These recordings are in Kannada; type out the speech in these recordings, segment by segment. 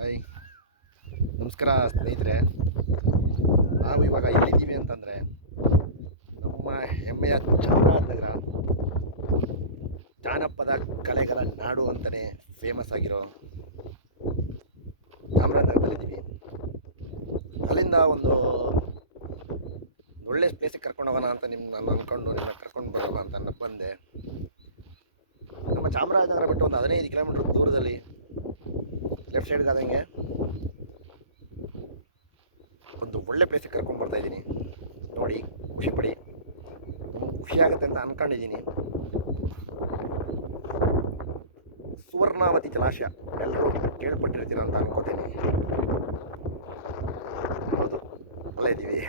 ಹಾಯ್. ನಮಸ್ಕಾರ ಸ್ನೇಹಿತರೆ. ನಾವು ಇವಾಗ ಎಲ್ಲಿದ್ದೀವಿ ಅಂತಂದರೆ ನಮ್ಮ ಹೆಮ್ಮೆಯ ಚಾಮರಾಜನಗರ, ಜಾನಪದ ಕಲೆಗಳ ನಾಡು ಅಂತಲೇ ಫೇಮಸ್ ಆಗಿರೋ ಚಾಮರಾಜನಗರದಲ್ಲಿದ್ದೀವಿ. ಅಲ್ಲಿಂದ ಒಂದು ಒಳ್ಳೆ ಪ್ಲೇಸಿಗೆ ಕರ್ಕೊಂಡು ಹೋಗೋಣ ಅಂತ ನಿಮ್ಮ ನಾನು ಅಂದ್ಕೊಂಡು ನಿಮ್ಮನ್ನ ಕರ್ಕೊಂಡು ಬರೋಣ ಅಂತ ನಾನು ಬಂದೆ. ನಮ್ಮ ಚಾಮರಾಜನಗರ ಬಿಟ್ಟು ಒಂದು ಹದಿನೈದು ಕಿಲೋಮೀಟ್ರ್ ದೂರದಲ್ಲಿ ಸೈಡ್ಗೆ ಆದಂಗೆ ಒಂದು ಒಳ್ಳೆ ಪ್ಲೇಸಿಗೆ ಕರ್ಕೊಂಡು ಬರ್ತಾ ಇದ್ದೀನಿ. ನೋಡಿ, ಖುಷಿ ಪಡಿ. ಖುಷಿ ಆಗುತ್ತೆ ಅಂತ ಅನ್ಕೊಂಡಿದ್ದೀನಿ. ಸುವರ್ಣಾವತಿ ಜಲಾಶಯ. ಎಲ್ಲರೂ ಕೇಳ್ಪಟ್ಟಿರ್ತೀರ ಅಂತ ಅನ್ಕೋತೀನಿ. ಹೌದು, ಅಲ್ಲೇ ಇದ್ದೀವಿ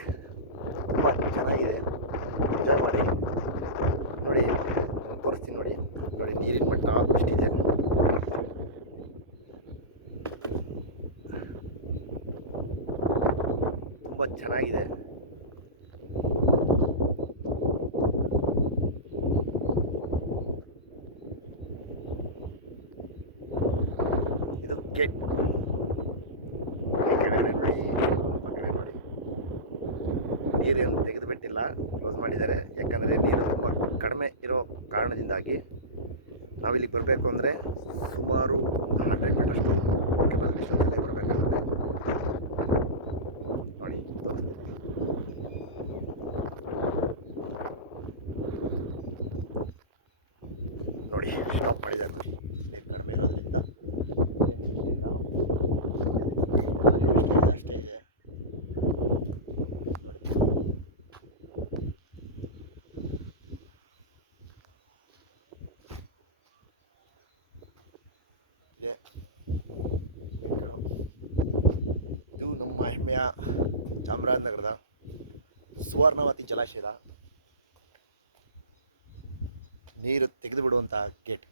ತುಂಬ ಚೆನ್ನಾಗಿದೆ. ಎಂಜಾಯ್ ಮಾಡಿ. ನೋಡಿ, ತೋರಿಸ್ತೀನಿ ನೋಡಿ. ನೋಡಿ, ನೀರಿನ ಮಟ್ಟ ಅಷ್ಟಿದೆ ತುಂಬ ಚೆನ್ನಾಗಿದೆ ಇದು ಗೇಟ್ ಈ ಕಡೆ ನೋಡಿ ಆ ಕಡೆ ನೋಡಿ ನೀರೇನು ತೆಗೆದು ಬಿಟ್ಟಿಲ್ಲ ಕ್ಲೋಸ್ ಮಾಡಿದ್ದಾರೆ. ಯಾಕಂದರೆ ನೀರು ತುಂಬ ಕಡಿಮೆ ಇರೋ ಕಾರಣದಿಂದಾಗಿ ನಾವಿಲ್ಲಿಗೆ ಬರಬೇಕು ಅಂದರೆ ಸುಮಾರು ಹಂಡ್ರೆಡ್ ಮೀಟರ್ಷ್ಟು ಕೆನಲ್ ಡಿಸ್ಟೆನ್ಸಲ್ಲೇ ಬರಬೇಕಾಗುತ್ತೆ ನೋಡಿ ನೋಡಿ ಸ್ಟಾಪ್ ಮಾಡಿದ್ದಾರೆ ನೀರು ಕಡಿಮೆ ಇರೋದ್ರಿಂದ ಅಷ್ಟೇ ಇದೆ ಇದೆ ಇದು ನಮ್ಮ ಹೆಮ್ಮೆಯ ಚಾಮರಾಜನಗರದ ಸುವರ್ಣವತಿ ಜಲಾಶಯದ ನೀರು ತೆಗೆದು ಬಿಡುವಂತಹ ಗೇಟ್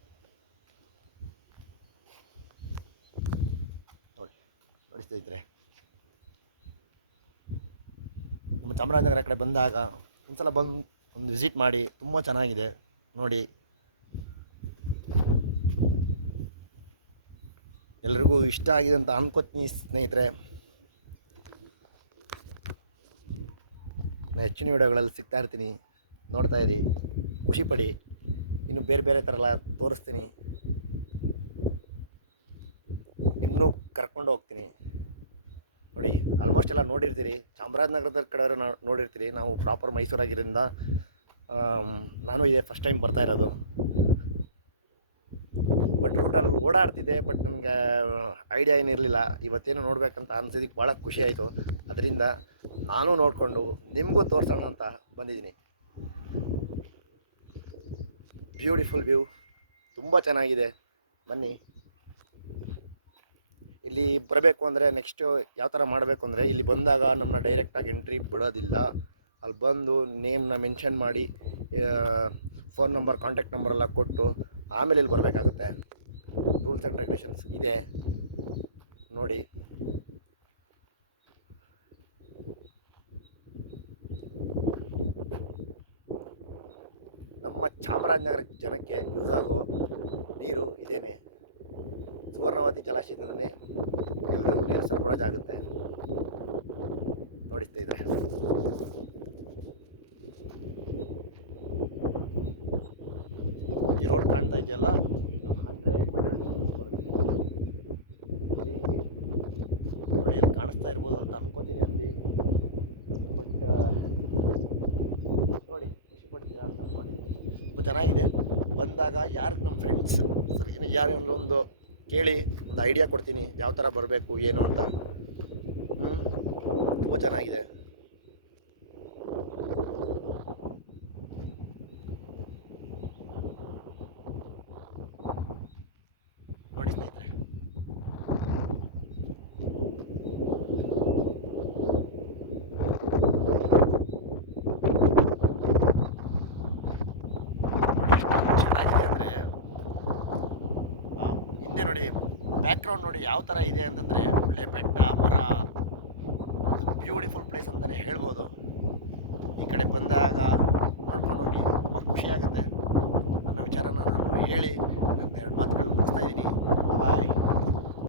ನಮ್ಮ ಚಾಮರಾಜನಗರ ಕಡೆ ಬಂದಾಗ ಒಂದ್ಸಲ ಬಂದು ಒಂದು ವಿಸಿಟ್ ಮಾಡಿ ತುಂಬ ಚೆನ್ನಾಗಿದೆ. ನೋಡಿ, ಎಲ್ರಿಗೂ ಇಷ್ಟ ಆಗಿದೆ ಅಂತ ಅನ್ಕೋತೀನಿ ಸ್ನೇಹಿತರೆ. ನಾನು ಹೆಚ್ಚಿನ ವಿಡಿಯೋಗಳಲ್ಲಿ ಸಿಗ್ತಾ ಇರ್ತೀನಿ, ನೋಡ್ತಾ ಇರಿ ಖುಷಿಪಡಿ ಇನ್ನು ಬೇರೆ ಬೇರೆ ಥರ ಎಲ್ಲ ತೋರಿಸ್ತೀನಿ. ಇನ್ನೂ ಕರ್ಕೊಂಡು ಹೋಗ್ತೀನಿ. ನೋಡಿ ಆಲ್ಮೋಸ್ಟ್ ಎಲ್ಲ ನೋಡಿರ್ತೀರಿ. ಚಾಮರಾಜನಗರದ ಕಡೆ ನೋಡಿರ್ತೀರಿ. ನಾವು ಪ್ರಾಪರ್ ಮೈಸೂರಾಗಿರೋದ್ರಿಂದ ನಾನು ಇದೇ ಫಸ್ಟ್ ಟೈಮ್ ಬರ್ತಾ ಇರೋದು. ಬಟ್ ರೋಡಲ್ಲಿ ಓಡಾಡ್ತಿದ್ದೆ ಬಟ್ ನನಗೆ ಐಡಿಯಾ ಏನಿರಲಿಲ್ಲ. ಇವತ್ತೇನು ನೋಡಬೇಕಂತ ಅನ್ಸಿದ್ದಕ್ಕೆ ಭಾಳ ಖುಷಿ ಆಯಿತು. ಅದರಿಂದ ನಾನು ನೋಡಿಕೊಂಡು ನಿಮಗೂ ತೋರಿಸೋಣ ಅಂತ ಬಂದಿದ್ದೀನಿ. ಬ್ಯೂಟಿಫುಲ್ ವ್ಯೂ ತುಂಬ ಚೆನ್ನಾಗಿದೆ. ಬನ್ನಿ. ಇಲ್ಲಿ ಬರಬೇಕು ಅಂದರೆ ನೆಕ್ಸ್ಟು ಯಾವ ಥರ ಮಾಡಬೇಕು ಅಂದರೆ ಇಲ್ಲಿ ಬಂದಾಗ ನಮ್ಮನ್ನ ಡೈರೆಕ್ಟಾಗಿ ಎಂಟ್ರಿ ಬಿಡೋದಿಲ್ಲ. ಅಲ್ಲಿ ಬಂದು ನೇಮ್ನ ಮೆನ್ಷನ್ ಮಾಡಿ ಫೋನ್ ನಂಬರ್ ಕಾಂಟ್ಯಾಕ್ಟ್ ನಂಬರೆಲ್ಲ ಕೊಟ್ಟು ಆಮೇಲೆ ಇಲ್ಲಿ ಬರಬೇಕಾಗುತ್ತೆ. ರೂಲ್ಸ್ ಆ್ಯಂಡ್ ರೆಗ್ಯುಲೇಷನ್ಸ್ ಇದೆ. ನೋಡಿ ನಮ್ಮ ಚಾಮರಾಜನಗರ ಜನಕ್ಕೆ ಯೂಸ್ ಆಗೋ ನೀರು ಇದೇನೆ. ಸುವರ್ಣವತಿ ಜಲಾಶಯದಿಂದಲೇ ಎಲ್ಲರಿಗೂ ನೀರು ಸರಬರಾಜು ಆಗುತ್ತೆ ನೋಡಿ ಸ್ನೇಹಿತರೆ ಈ ರೋಡ್ ಕಾಣ್ತಾ ಇದೆಯಲ್ಲ ನೋಡಿ ಅಲ್ಲಿ ಕಾಣಿಸ್ತಾ ಇರ್ಬೋದು ಅಂತ ಅನ್ಕೋತೀನಿ ಅಲ್ಲಿ ನೋಡಿ ಇಷ್ಟಪಟ್ಟಿದ್ದೀರಾ ಅಂತ ನೋಡಿ ತುಂಬ ಚೆನ್ನಾಗಿದೆ ಬಂದಾಗ ಯಾರು ನಮ್ಮ ಫ್ರೆಂಡ್ಸ್ ಯಾರು ಒಂದು ಕೇಳಿ ಒಂದು ಐಡಿಯಾ ಕೊಡ್ತೀನಿ ಯಾವ ಥರ ಬರಬೇಕು ಏನು ಅಂತ. ತುಂಬ ಚೆನ್ನಾಗಿದೆ ನೋಡಿ ಸ್ನೇಹಿತರೆ ಚೆನ್ನಾಗಿದೆ ಅಂದರೆ ನೋಡಿ ಬ್ಯಾಕ್ಗ್ರೌಂಡ್ ನೋಡಿ ಯಾವ ಥರ ಇದೆ ಅಂತಂದರೆ ಒಳ್ಳೆ ಬೆಟ್ಟ ಮರ